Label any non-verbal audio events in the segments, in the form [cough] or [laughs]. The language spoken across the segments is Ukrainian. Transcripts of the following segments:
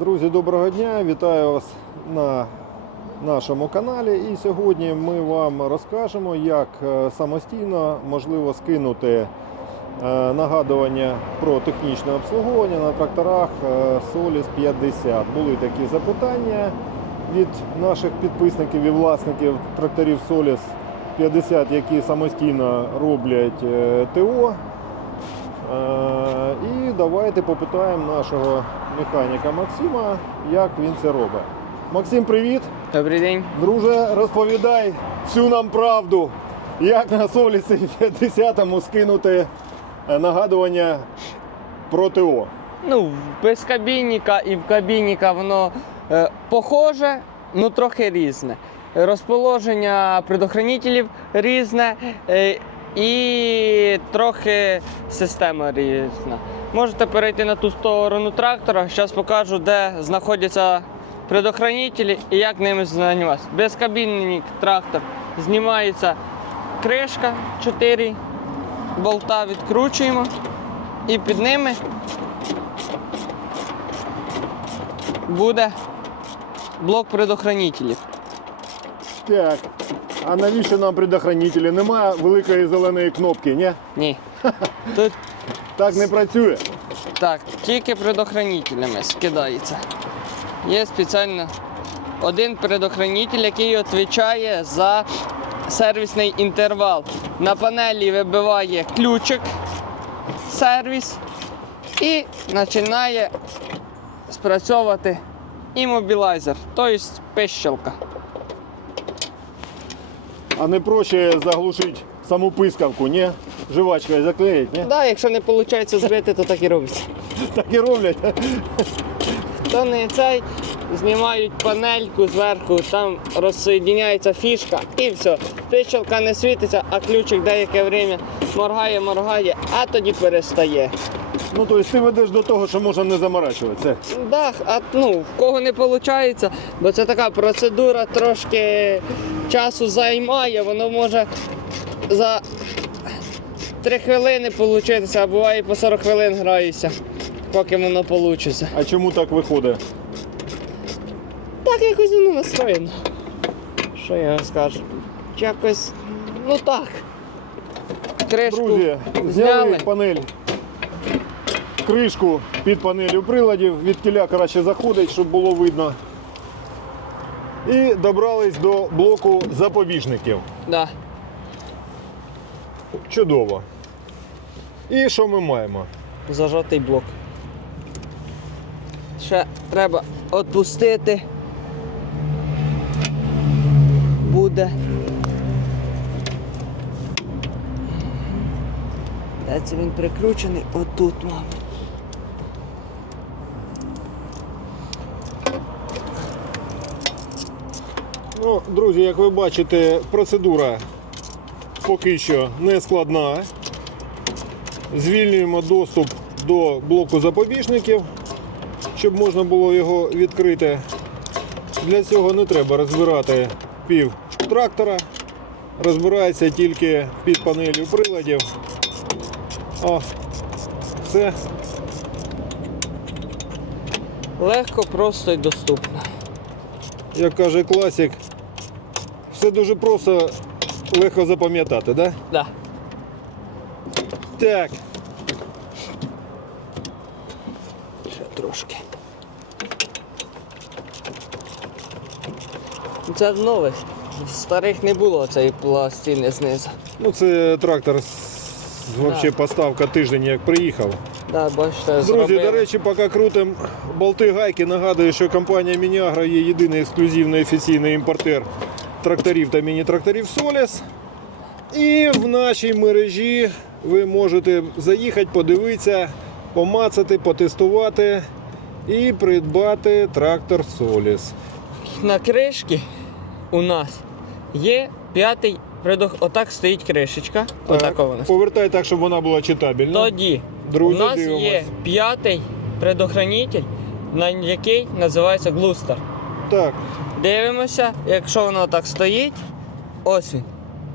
Друзі, доброго дня! Вітаю вас на нашому каналі. І сьогодні ми вам розкажемо, як е, самостійно можливо скинути е, нагадування про технічне обслуговування на тракторах е, Solis 50. Були такі запитання від наших підписників і власників тракторів Solis 50, які самостійно роблять ТО. Давайте попитаємо нашого механіка Максима, як він це робить. Максим, привіт! Добрий день. Друже, розповідай всю нам правду, як на Солісі 50-му скинути е, нагадування про ТО. Ну, без кабінника і в кабінника воно е, похоже, ну трохи різне. Розположення предохранителів різне е, і трохи система різна. Можете перейти на ту сторону трактора. Зараз покажу, де знаходяться предохранителі і як ними займатися. Безкабінник трактор знімається кришка, 4 болта відкручуємо і під ними буде блок предохранителів. Так. А навіщо нам предохранителі? Немає великої зеленої кнопки, ні? Ні. [laughs] Тут Так не працює. так, тільки предохранителями скидається. Є спеціально один предохранитель, який відповідає за сервісний інтервал. На панелі вибиває ключик сервіс і починає спрацьовувати іммобілайзер, тобто пищалка. А не проще заглушити саму пискавку, ні? Живачкою заклеїть, ні? Да, якщо не виходить збити, то так і робиться. [laughs] Так і роблять. То не цей, знімають панельку зверху, там розсоєдняється фішка і все. Пищалка не світиться, а ключик деяке время моргає, моргає, а тоді перестає. Ну, тобто ти ведеш до того, що можна не заморачуватися. Да, а ну, в кого не виходить, бо це така процедура трошки часу займає, воно може за 3 хвилини получитися, а буває і по 40 хвилин граюся, поки воно вийде. А чому так виходить? Так якось воно настроєно. Що я вам скажу? Якось, ну так. Кришку Друзі, зняли панель. Кришку під панелью приладів, від кіля краще заходить, щоб було видно. І добрались до блоку запобіжників. Да. Чудово. І що ми маємо? Зажатий блок. Ще треба відпустити. Буде. Де це він прикручений? Отут, мабуть. Ну, друзі, як ви бачите, процедура поки що не складна. Звільнюємо доступ до блоку запобіжників, щоб можна було його відкрити. Для цього не треба розбирати пів трактора. Розбирається тільки під панелью приладів. О, все. Легко, просто і доступно. Як каже класик, все дуже просто легко запам'ятати, да? Да. Так. Ще трошки. Це в нових. Старих не було цієї пластини знизу. Ну, це трактор взагалі поставка тиждень як приїхав. Да, бачите, Друзі, зробили. до речі, поки крутим болти гайки, нагадую, що компанія Мініагро є єдиний ексклюзивний офіційний імпортер тракторів та міні-тракторів Соліс. І в нашій мережі ви можете заїхати, подивитися, помацати, потестувати і придбати трактор Соліс. на кришці у нас є п'ятий предох... Отак стоїть кришечка. Отак у. Повертай так, щоб вона була читабельна. Тоді Друзі, у нас дивимось. є п'ятий предохранитель, на який називається глустер. Так, Дивимося, якщо воно так стоїть, ось він.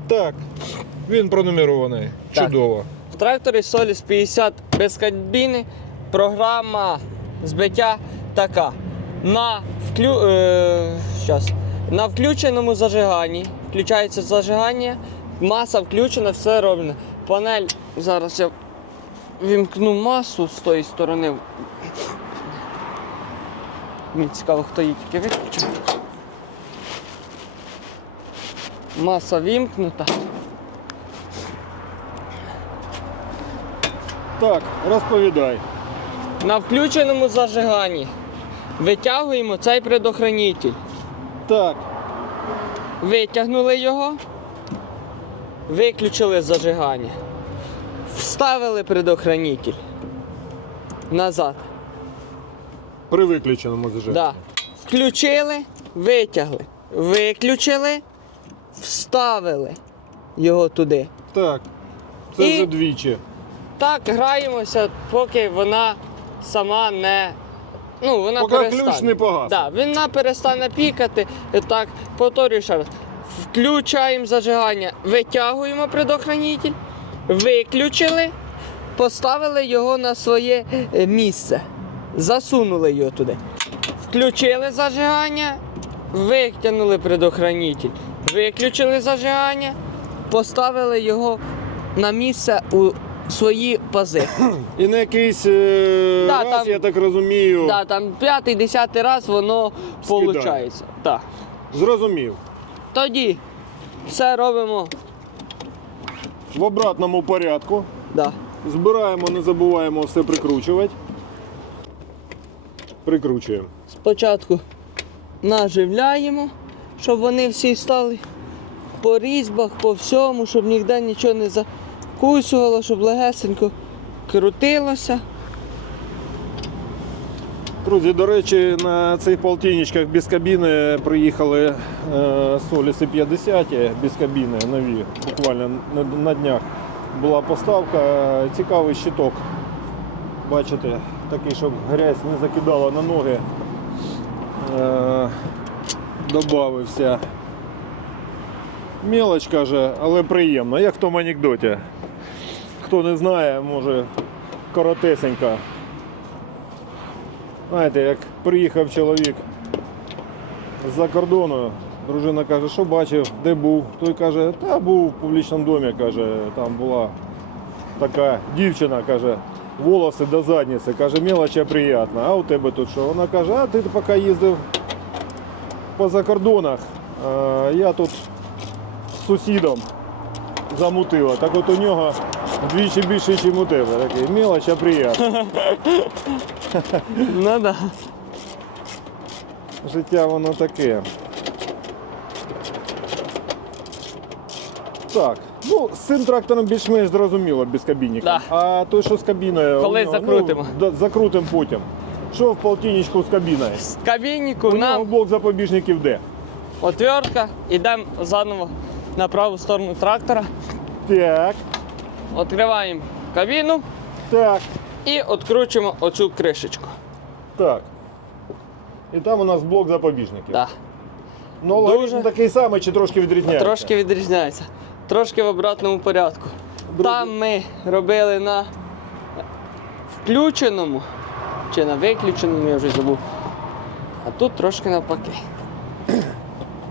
так. Він пронумерований. Так. Чудово. В тракторі Solis 50 без кабіни, програма збиття така. На, вклю... е... щас. на включеному зажиганні. Включається зажигання, маса включена, все роблено. Панель. Зараз я вімкну масу з тої сторони. Мені цікаво, хто її тільки виключив. Маса вімкнута. Так, розповідай. На включеному зажиганні витягуємо цей предохранитель. Так, Витягнули його, виключили зажигання. Вставили предохранитель. Назад. При виключеному зажиганні. Да. Включили, витягли. Виключили, вставили його туди. Так. Це І- вже двічі. Так граємося, поки вона сама не. Ну, вона Поки перестане. ключ не погас. Да, вона перестане пікати. І Так, повторюю ще раз. Включаємо зажигання, витягуємо предохранитель, виключили, поставили його на своє е, місце. Засунули його туди. Включили зажигання, витягнули предохранитель, виключили зажигання, поставили його на місце у свої пази. І на якийсь е, Да, раз, там- я так розумію, Да, там п'ятий, десятий раз воно Скидає. виходить. Так. зрозумів. Тоді все робимо. В обратному порядку. Да. Збираємо, не забуваємо все прикручувати. Прикручуємо. Спочатку наживляємо, щоб вони всі стали по різьбах, по всьому, щоб ніде нічого не закусувало, щоб легесенько крутилося. Друзі, до речі, на цих полтинничках без кабіни приїхали е, Соліси 50 без кабіни нові. Буквально на, на днях була поставка. Цікавий щиток. Бачите, такий, щоб грязь не закидала на ноги. Е, добавився. Мелоч каже, але приємно, як в тому анекдоті. Хто не знає, може коротесенько. Знаєте, як приїхав чоловік з-за кордону, дружина каже, що бачив, де був. Той каже, та був в публічному домі, каже, там була така дівчина, каже, волоси до задниці, каже, мелоча приємна, а у тебе тут що? Вона каже, а ти поки їздив по закордонах, а я тут з сусідом замутила. Так от у нього вдвічі більше, ніж у тебе. Такий мелоча приємна. [laughs] Ну да. Життя воно таке. Так. Ну, з цим трактором більш-менш зрозуміло без кабінника. Да. А той, що з кабіною. Коли у нього, закрутимо. Ну, да, закрутимо потім. Що в полтинничку з кабіною? З кабіннику У нього нам блок запобіжників де? отвертка, йдемо заново на праву сторону трактора, Так, відкриваємо кабіну так, і відкручуємо оцю кришечку. так. І там у нас блок запобіжників. Да. Ну, Дуже. такий самий чи трошки відрізняється? Трошки відрізняється. Трошки в обратному порядку. Там ми робили на включеному чи на виключеному, я вже забув. А тут трошки навпаки.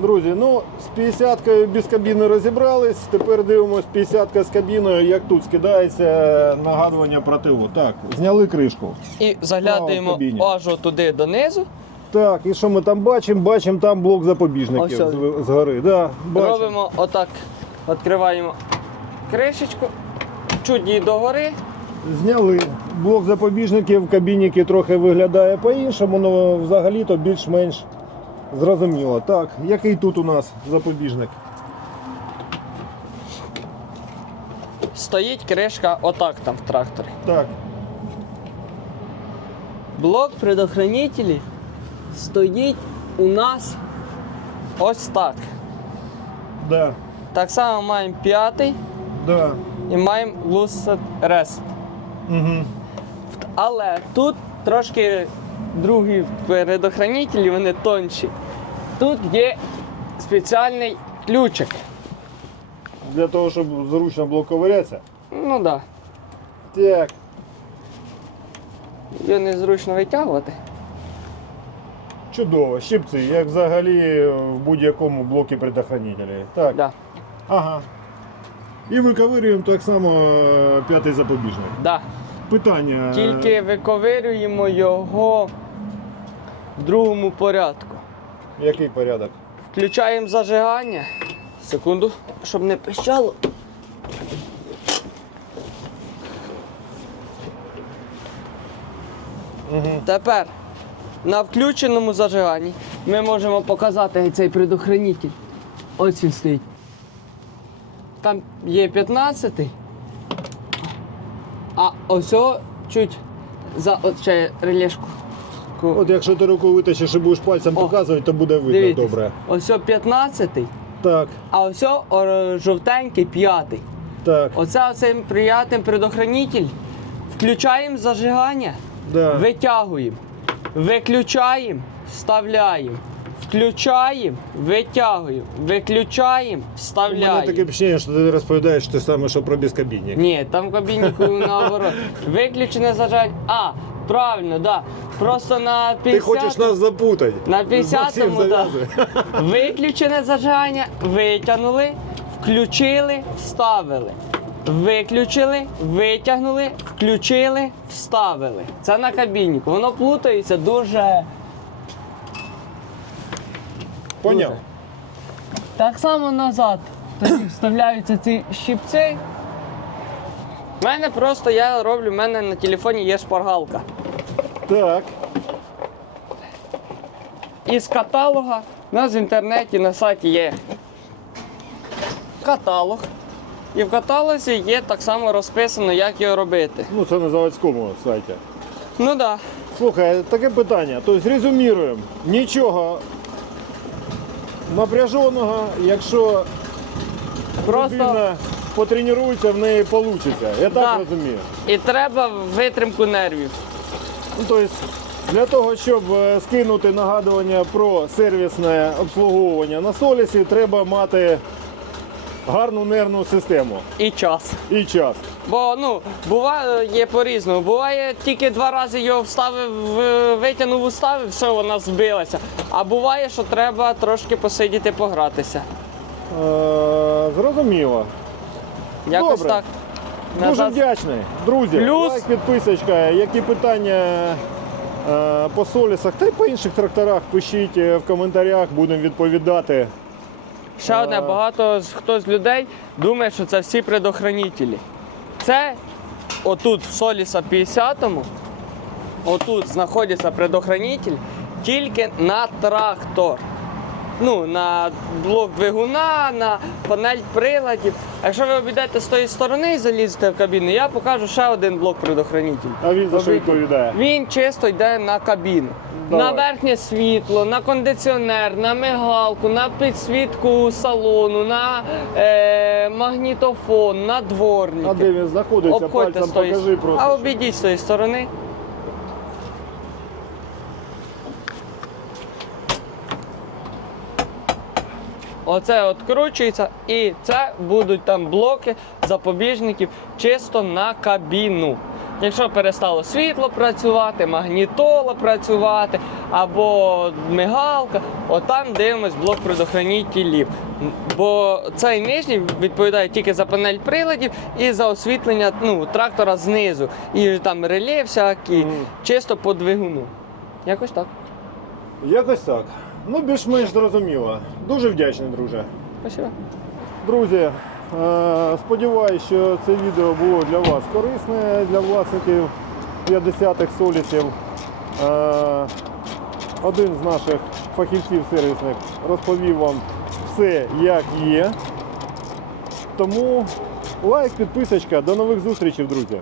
Друзі, ну з 50-кою без кабіни розібрались. Тепер дивимось 50-ка з кабіною, як тут скидається нагадування про. Так, зняли кришку. І заглядаємо аж туди донизу. Так, і що ми там бачимо? Бачимо там блок запобіжників Ось з, згори. Да, бачимо. Робимо отак, відкриваємо кришечку, чуть її догори. Зняли. Блок запобіжників в кабініки трохи виглядає по-іншому, але взагалі-то більш-менш зрозуміло. Так, який тут у нас запобіжник? Стоїть кришка отак там в тракторі. Так, Блок предохранителі стоїть у нас ось так. да, Так само маємо п'ятий да. і маємо Lucid Rest. Угу. Але тут трошки другі предохранителі, вони тонші. Тут є спеціальний ключик. Для того, щоб зручно блок ковирятися. Ну так. Да. Так, Його незручно витягувати. Чудово, щипці, як взагалі в будь-якому блокі предохранителі. Так. Да. Ага. І виковирюємо так само е, п'ятий запобіжник. Да. Питання. Тільки виковирюємо його в другому порядку. Який порядок? Включаємо зажигання. Секунду, щоб не пищало. Угу. Тепер на включеному зажиганні ми можемо показати цей предохранитель. Ось він стоїть. Там є 15 а ось чуть за ще релешку. От якщо ти руку витащиш і будеш пальцем О, показувати, то буде видно Дивіться, добре. ось о 15 Так, а ось жовтенький п'ятий. так. Оце оцей приятний предохранитель. Включаємо зажигання, Да. витягуємо. Виключаємо, вставляємо. Включаємо, витягуємо. Виключаємо, У мене вставляємо. таке впечатлення, що ти розповідаєш те саме, що про безкабінник. Ні, там в наоборот. Виключене зажигання. А, правильно, да. Просто на 50 Ти хочеш нас запутати. На 50-му, Максим, да. зав'язуй. Виключене зажигання, витягнули, включили, вставили. Виключили, витягнули, включили, вставили. Це на кабіннику. Воно плутається дуже. Поняв? Так само назад. Тоді вставляються ці щипці. У мене просто я роблю, в мене на телефоні є шпаргалка. Так. Із каталога у нас в інтернеті на сайті є каталог. І в каталозі є так само розписано, як його робити. Ну, це на заводському сайті. Ну так. Да. Слухай, таке питання. Тобто резюміруємо. Нічого напряженого, якщо Просто людина потренується, в неї вийде. Я так Да. розумію. і треба витримку нервів. Ну, тобто, для того, щоб е, скинути нагадування про сервісне обслуговування на Солісі, треба мати гарну нервну систему І час. і час. Бо ну, буває є по-різному. Буває тільки два рази його вставив, витягнув, уставив, все, вона збилася. А буває, що треба трошки посидіти, погратися. Е, зрозуміло. Якось Добре. так. Дуже Назад. вдячний. Друзі, Плюс- лайк, підписочка. Які питання е, по солісах та й по інших тракторах пишіть е, в коментарях, будемо відповідати. Ще одне, багато з- хто з людей думає, що це всі предохранителі. Це отут в Соліса 50-му, отут знаходиться предохранитель тільки на трактор. Ну, на блок двигуна, на панель приладів. А якщо ви обійдете з тої сторони і залізете в кабіну, я покажу ще один блок предохранитель. А він за що відповідає? Він чисто йде на кабіну. Давай. На верхнє світло, на кондиціонер, на мигалку, на підсвітку салону, на е, магнітофон, на дворники. А де він знаходиться? Обходьте Пальцем з тої покажи просто. А обійдіть з тої сторони. Оце відкручується і це будуть там блоки запобіжників чисто на кабіну. Якщо перестало світло працювати, магнітола працювати або мигалка, отам дивимось блок предохранителів. Бо цей нижній відповідає тільки за панель приладів і за освітлення ну, трактора знизу. І там реле всякі, Мгм. чисто по двигуну. Якось так. Якось так. Ну, більш-менш зрозуміло. Дуже вдячний, друже. Спасибо. Друзі, е, сподіваюся, що це відео було для вас корисне, для власників 50-х солісів. Е, Один з наших фахівців сервісних розповів вам все, як є. Тому лайк, підписочка. До нових зустрічей, друзі.